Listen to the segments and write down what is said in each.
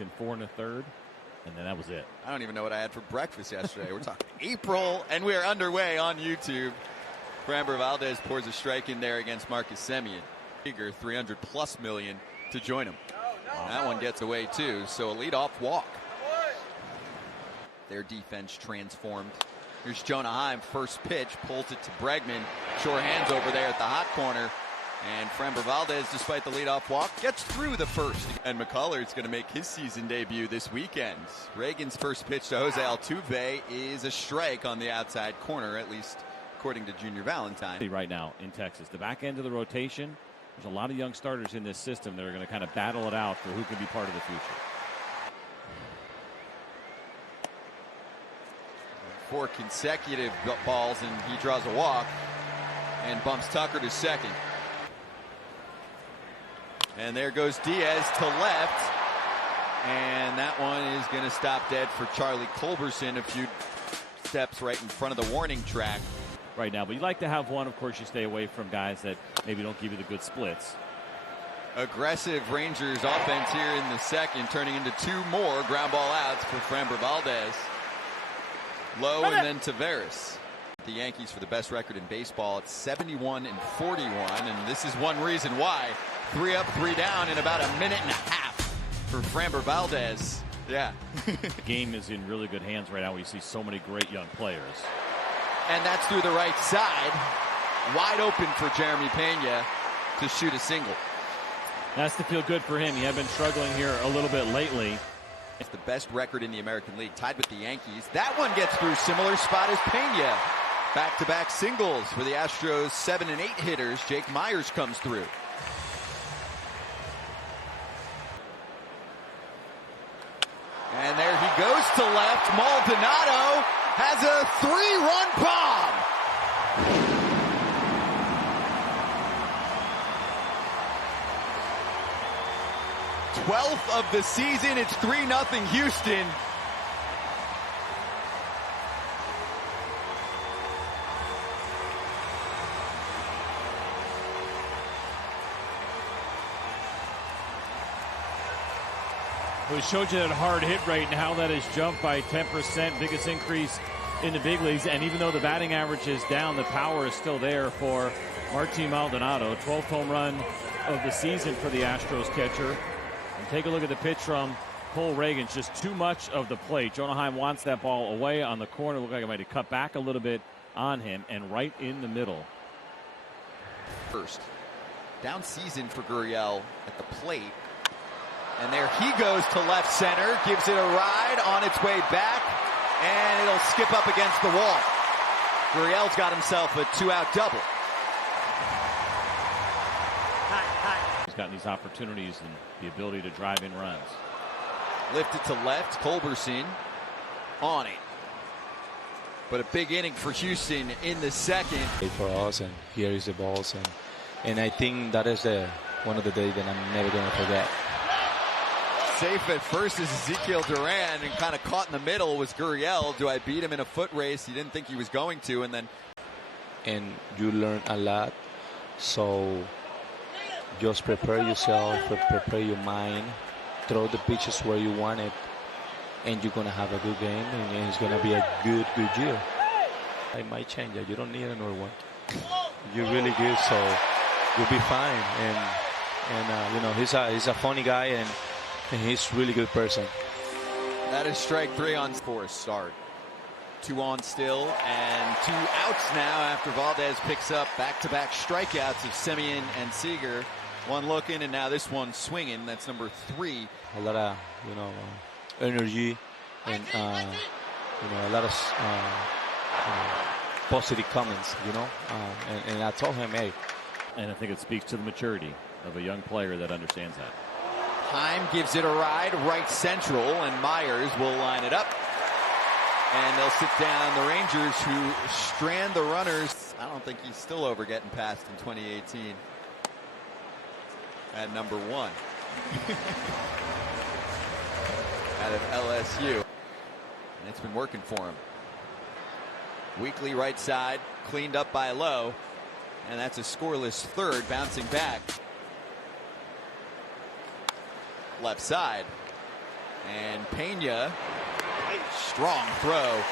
in 4 1/3, and then that was it. I don't even know what I had for breakfast yesterday. We're talking April, and we are underway on YouTube. Framber Valdez pours a strike in there against Marcus Semien. Figure 300+ million to join him. That one gets away too, so a leadoff walk. Their defense transformed. Here's Jonah Heim, first pitch, pulls it to Bregman. Sure hands over there at the hot corner. And Framber Valdez, despite the leadoff walk, gets through the first. And McCullers going to make his season debut this weekend. Reagan's first pitch to Jose Altuve is a strike on the outside corner, at least according to Junior Valentine. Right now in Texas, the back end of the rotation, there's a lot of young starters in this system that are going to kind of battle it out for who can be part of the future. 4 consecutive balls, and he draws a walk and bumps Tucker to second. And there goes Diaz to left, and that one is going to stop dead for Charlie Culberson, a few steps right in front of the warning track. Right now, but you like to have one. Of course, you stay away from guys that maybe don't give you the good splits. Aggressive Rangers offense here in the second, turning into 2 more ground ball outs for Framber Valdez. Low and then Taveras. The Yankees for the best record in baseball at 71-41, and this is one reason why. 3 up, 3 down in about a minute and a half for Framber Valdez. Yeah. The game is in really good hands right now. We see so many great young players. And that's through the right side. Wide open for Jeremy Pena to shoot a single. That's to feel good for him. He had been struggling here a little bit lately. It's the best record in the American League, tied with the Yankees. That one gets through, similar spot as Pena. Back-to-back singles for the Astros 7 and 8 hitters. Jake Myers comes through. And there he goes to left. Maldonado has a 3-run bomb. 12th of the season. It's 3-0 Houston. We showed you that hard hit rate and how that has jumped by 10%, biggest increase in the big leagues. And even though the batting average is down, the power is still there for Martin Maldonado. 12th home run of the season for the Astros catcher. And take a look at the pitch from Cole Reagan. It's just too much of the plate. Jonah Heim wants that ball away on the corner. Looked like it might have cut back a little bit on him and right in the middle. First down season for Gurriel at the plate. And there he goes to left center, gives it a ride on its way back, and it'll skip up against the wall. Gurriel's got himself a 2-out double. He's gotten these opportunities and the ability to drive in runs. Lifted to left, Culberson on it. But a big inning for Houston in the second. For us, and here is the balls, and I think that is one of the days that I'm never going to forget. Safe at first is Ezekiel Duran, and kind of caught in the middle was Gurriel. Do I beat him in a foot race? He didn't think he was going to, and you learn a lot. So just prepare yourself, prepare your mind, throw the pitches where you want it, and you're gonna have a good game, and it's gonna be a good year. I might change it. You don't need another one. You're really good, so you'll be fine. And you know, he's a funny guy, and he's a really good person. That is strike 3 on for a start. 2 on still, and 2 outs now after Valdez picks up back-to-back strikeouts of Semien and Seager. One looking, and now this one swinging. That's number 3. A lot of energy, and a lot of positive comments. And I told him, hey. And I think it speaks to the maturity of a young player that understands that. Heim gives it a ride right central, and Myers will line it up. And they'll sit down the Rangers, who strand the runners. I don't think he's still over getting passed in 2018 at number 1 out of LSU. And it's been working for him. Weekly right side, cleaned up by Lowe. And that's a scoreless third, bouncing back. Left side. And Pena, strong throw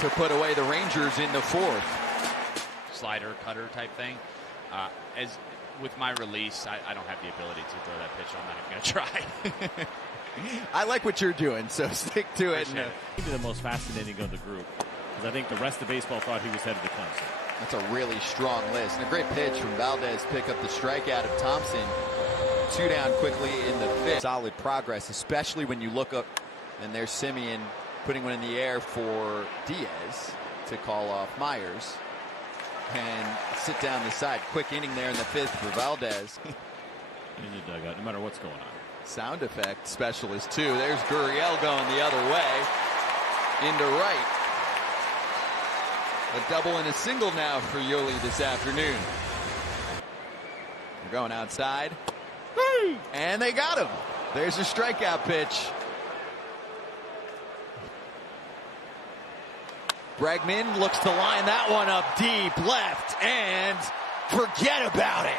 to put away the Rangers in the fourth. Slider, cutter type thing. As with my release, I don't have the ability to throw that pitch. I'm not even going to try. I like what you're doing, so stick to it. Maybe the most fascinating of the group, because I think the rest of baseball thought he was headed to Clemson. That's a really strong list. And a great pitch from Valdez, pick up the strikeout of Thompson. 2 down quickly in the fifth. Solid progress, especially when you look up, and there's Semien putting one in the air for Diaz to call off Myers. And sit down the side. Quick inning there in the fifth for Valdez. In the dugout, no matter what's going on. Sound effect specialist too. There's Gurriel going the other way into right. A double and a single now for Yuli this afternoon. They're going outside. And they got him. There's a strikeout pitch. Bregman looks to line that one up deep left and forget about it.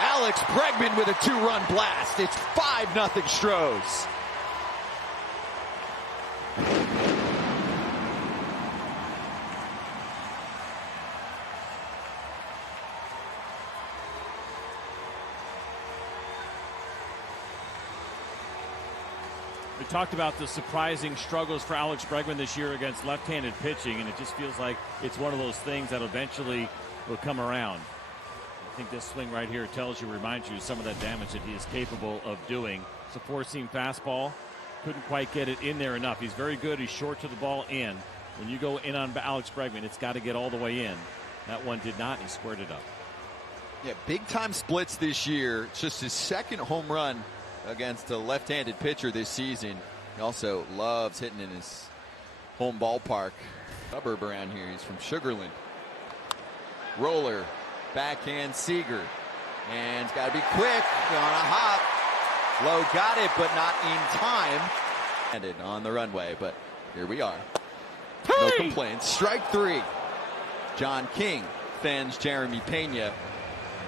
Alex Bregman with a 2-run blast. It's 5-0 Stros. We talked about the surprising struggles for Alex Bregman this year against left-handed pitching, and it just feels like it's one of those things that eventually will come around. I think this swing right here reminds you of some of that damage that he is capable of doing. It's a 4-seam fastball. Couldn't quite get it in there enough. He's very good. He's short to the ball in. When you go in on Alex Bregman, it's got to get all the way in. That one did not. He squared it up. Yeah, big-time splits this year. It's just his second home run against a left-handed pitcher this season. He also loves hitting in his home ballpark. Suburb around here. He's from Sugarland. Roller. Backhand Seager. And it's got to be quick on a hop. Lowe got it, but not in time. Ended on the runway, but here we are. No complaints. Strike 3. John King fends Jeremy Pena.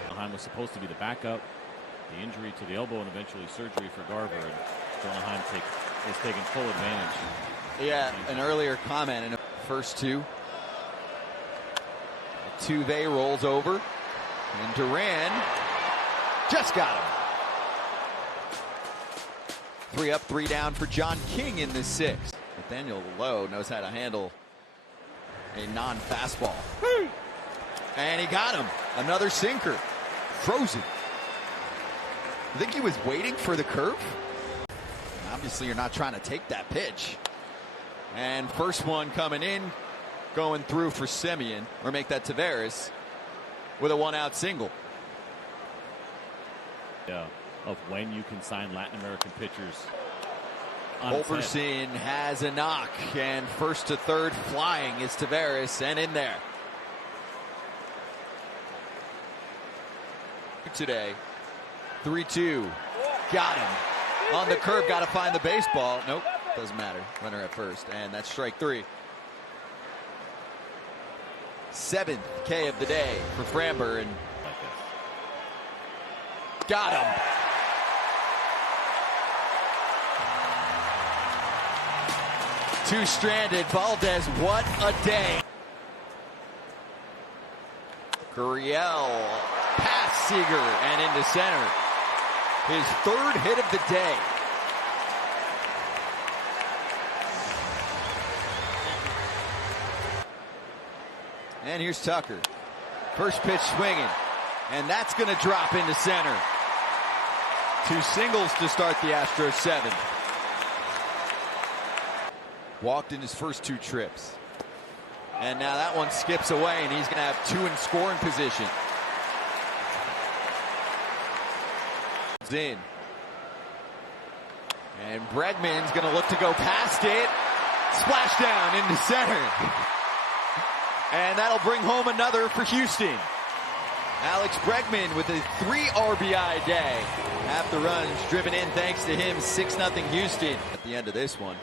Anaheim was supposed to be the backup. The injury to the elbow and eventually surgery for Garver. And Anaheim is taking full advantage. Yeah, an earlier comment in the first two. Tuve rolls over. And Duran just got him. 3 up, 3 down for John King in the 6th. Nathaniel Lowe knows how to handle a non-fastball. And he got him. Another sinker. Frozen. I think he was waiting for the curve. Obviously, you're not trying to take that pitch. And first one coming in, going through for Semien, or make that Taveras with a 1-out single. Yeah, of when you can sign Latin American pitchers. Culberson has a knock, and first to third flying is Taveras, and in there. Today, 3-2, got him. On the curve, got to find the baseball. Nope, doesn't matter. Runner at first, and that's strike 3. 7th K of the day for Framber, and got him. Two stranded. Valdez, what a day. Gurriel past Seager and into center. His 3rd hit of the day. And here's Tucker. First pitch swinging. And that's going to drop into center. 2 singles to start the Astros 7th. Walked in his first 2 trips. And now that one skips away, and he's going to have 2 in scoring position. In. And Bregman's going to look to go past it. Splash down into center. And that'll bring home another for Houston. Alex Bregman with a 3 RBI day. Half the runs driven in thanks to him. 6-0 Houston at the end of this one.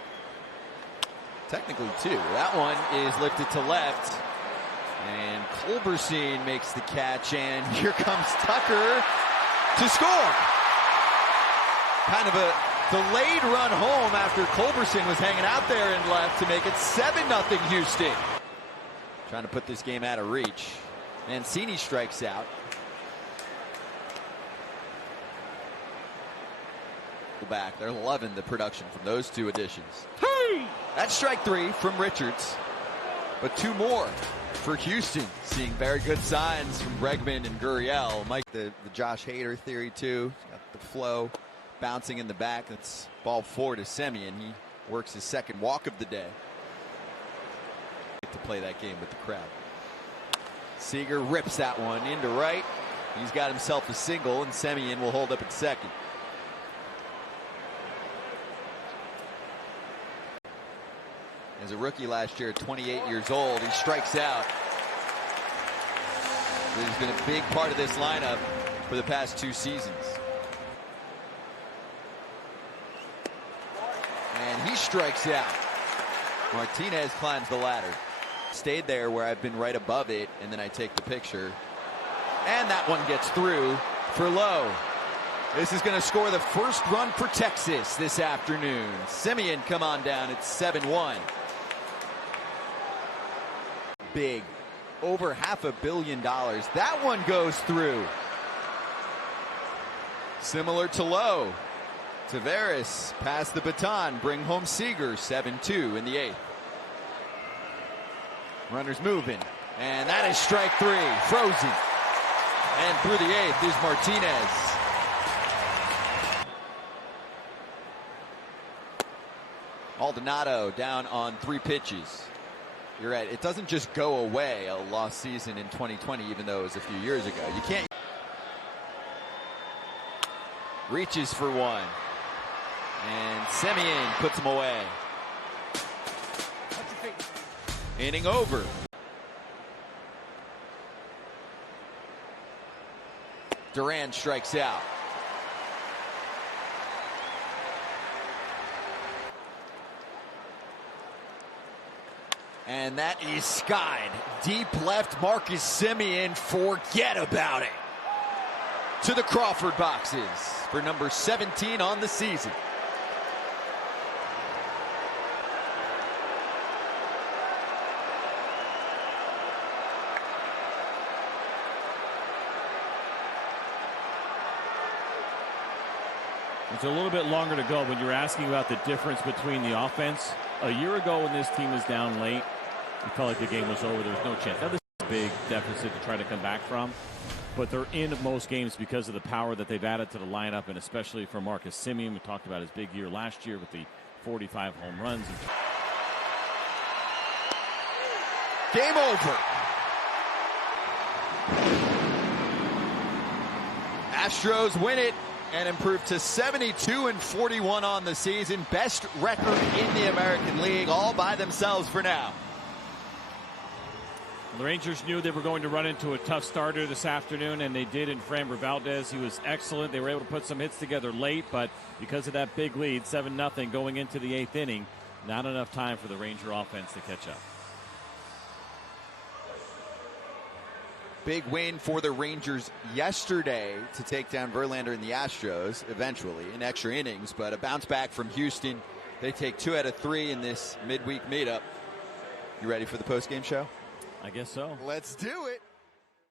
Technically 2. That one is lifted to left. And Culberson makes the catch, and here comes Tucker to score. Kind of a Delayed run home after Culberson was hanging out there and left to make it 7-0 Houston. Trying to put this game out of reach. Mancini strikes out. Back. They're loving the production from those two additions. That's strike 3 from Richards. But 2 more for Houston. Seeing very good signs from Bregman and Gurriel. Mike, the Josh Hader theory too. He's got the flow bouncing in the back. That's ball 4 to Semien. He works his second walk of the day. To play that game with the crowd. Seager rips that one into right. He's got himself a single, and Semien will hold up at second. As a rookie last year at 28 years old, he strikes out. He's been a big part of this lineup for the past 2 seasons. And he strikes out. Martinez climbs the ladder. Stayed there where I've been right above it, and then I take the picture. And that one gets through for Lowe. This is going to score the first run for Texas this afternoon. Semien come on down. It's 7-1. Big, over $500 million. That one goes through. Similar to Lowe. Taveras pass the baton, bring home Seager. 7-2 in the 8th. Runners moving, and that is strike 3, frozen. And through the 8th is Martinez. Maldonado down on 3 pitches. You're right, it doesn't just go away, a lost season in 2020, even though it was a few years ago. You can't. Reaches for one. And Semien puts him away. Inning over. Duran strikes out. And that is skied. Deep left, Marcus Semien, forget about it. To the Crawford boxes for number 17 on the season. It's a little bit longer to go, but you're asking about the difference between the offense. A year ago when this team was down late, it felt like the game was over. There was no chance. Now this is a big deficit to try to come back from, but they're in most games because of the power that they've added to the lineup, and especially for Marcus Semien. We talked about his big year last year with the 45 home runs. Game over. Astros win it and improve to 72-41 on the season. Best record in the American League, all by themselves for now. The Rangers knew they were going to run into a tough starter this afternoon, and they did in Framber Valdez. He was excellent. They were able to put some hits together late, but because of that big lead, 7-0 going into the 8th inning, not enough time for the Ranger offense to catch up. Big win for the Rangers yesterday to take down Verlander and the Astros, eventually, in extra innings, but a bounce back from Houston. They take 2 out of 3 in this midweek meetup. You ready for the postgame show? I guess so. Let's do it.